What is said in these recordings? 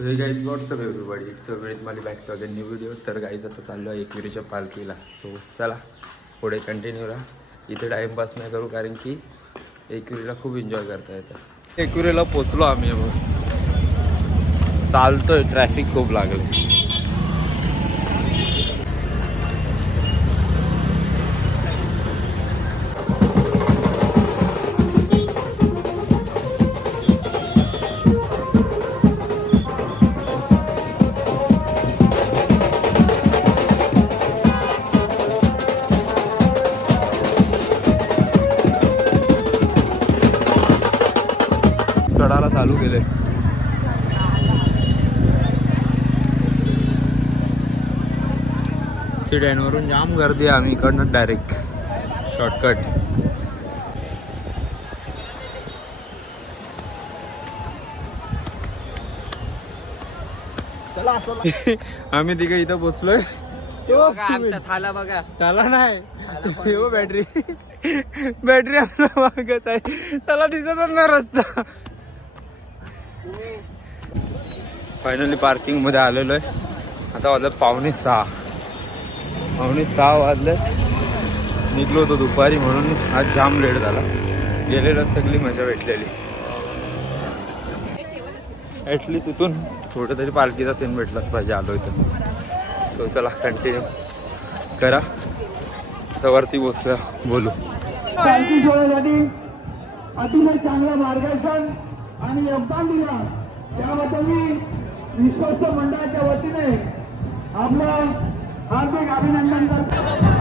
So hey guys what's up everybody it's a वेळेत मला back to again new video. तर guys आता चाललो आहे एकविरीच्या पालखीला. सो चला पुढे कंटिन्यू राहा. इथे टाईमपास नाही करू कारण की एकविरीला खूप एन्जॉय करता येतं. एकविरीला पोचलो आम्ही. चालतोय, ट्रॅफिक खूप लागले. चढायला चालू केले. सिडेनवरून जाम गर्दी आहे. आम्ही इकडनं डायरेक्ट शॉर्टकट. आम्ही तिघे इथं बसलोय. थाला बघा, त्याला नाही हो बॅटरी. बॅटरी आपला मागच आहे, त्याला दिसतच नाही रस्ता. फायनली पार्किंग मध्ये आलेलो आहे. आता वाजलं 5:45. 5:45 वाजले. निघलो होतो दुपारी म्हणून आज जाम लेट झाला. गेलेलं सगळी मजा भेटलेली. ॲटलिस्ट इथून थोडं तरी पालखीचा सीन भेटलाच पाहिजे आलो इथं. सो चला कंटिन्यू करा. तर वरती बसल्या बोलू. पालखी सोहळ्यासाठी अतिशय चांगलं मार्गदर्शन आणि योगदान दिलं त्याबद्दल मी विश्वस्त मंडळाच्या वतीने आपलं हार्दिक अभिनंदन करतो.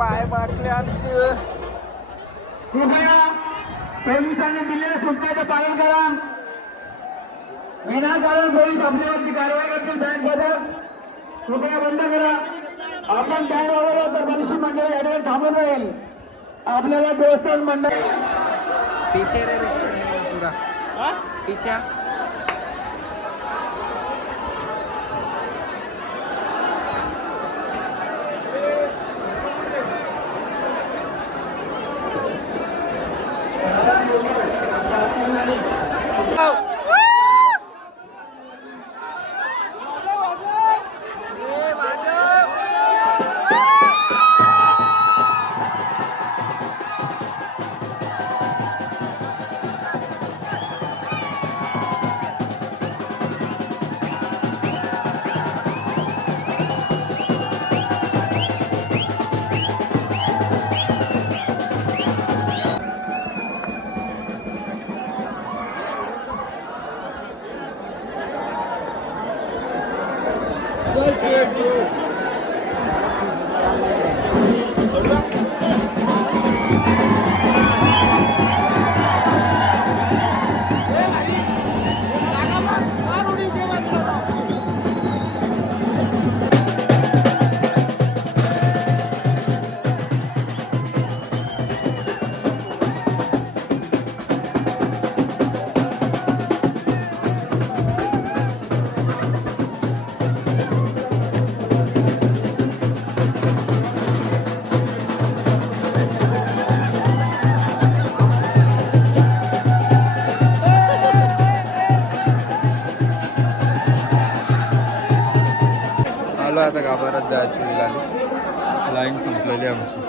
पाय वाकले आमचे. कृपया पोलिसांनी दिलेल्या सूचनेचं पालन करा. विनाकारण पोलीस आपल्यावरती कारवाई करतील. बँड बदल कृपया बंद करा. आपण बँड वाजवलं तर मनुष्य मंडळ या ठिकाणी थांबून राहील. आपल्याला देवस्थान मंडळ पीछे रे पूरा पीछे. आलो आता गाभाऱ्यात जायची वेळ आली. लाईन संपलेली आमची.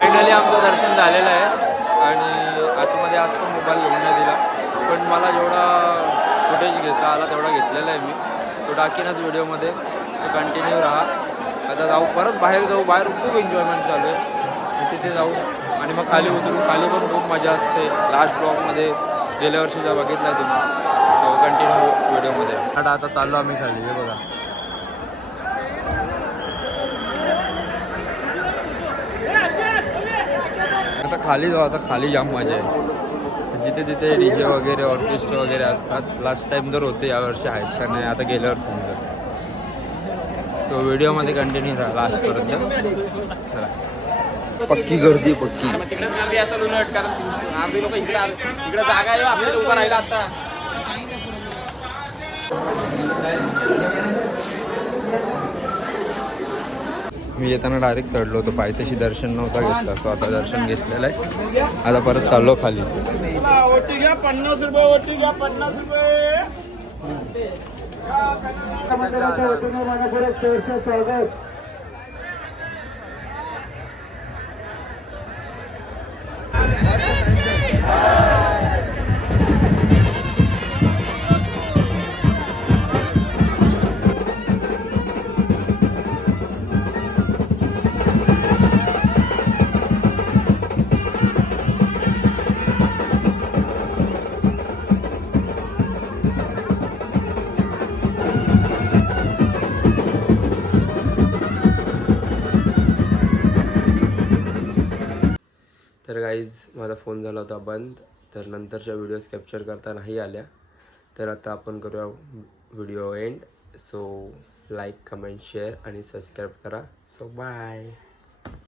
फायनली आमचं दर्शन झालेलं आहे आणि आतमध्ये आज पण मोबाईल घेऊन नाही दिला, पण मला जेवढा फुटेज घेता आला तेवढा घेतलेला आहे मी. तो टाकीनच व्हिडिओमध्ये. सो कंटिन्यू राहा. आता जाऊ परत बाहेर जाऊ. बाहेर खूप एन्जॉयमेंट चालू आहे. तिथे जाऊ आणि मग खाली उतरू. खाली पण खूप मजा असते. लास्ट ब्लॉगमध्ये गेल्या वर्षीचा बघितला तुम्ही. सो कंटिन्यू व्हिडिओमध्ये. आता चाललो आम्ही खाली. हे बघा आता खाली जाऊ, आता खाली जाम मजा आहे. जिथे तिथे DJ वगैरे ऑर्केस्ट्रा वगैरे असतात. लास्ट टाइम तर होते, यावर्षी आहेत का नाही आता गेल्यावर समजत. सो व्हिडिओमध्ये कंटिन्यू राहा लास्टपर्यंत. चला, पक्की गर्दी पक्की. तिकडे गर्दी असेल उलट, कारण आम्ही लोक इकडे जागा आहे आपल्याला उभं राहिला आता. मी येताना डायरेक्ट चढलो होतो, पायथ्याशी दर्शन नव्हता घेतला. सो आता दर्शन घेतलेलं आहे. आता परत चाललो खाली. ओटी घ्या 50 रुपये, ओटी घ्या 50 रुपये. मंदिराच्या वतीने मनपूर्वक सहर्ष स्वागत. तर गाईज माझा फोन झाला होता बंद, तर नंतरच्या व्हिडिओज कॅप्चर करता नाही आल्या. तर आता आपण करूया video end. So like, comment, share आणि सबस्क्राईब करा. So bye.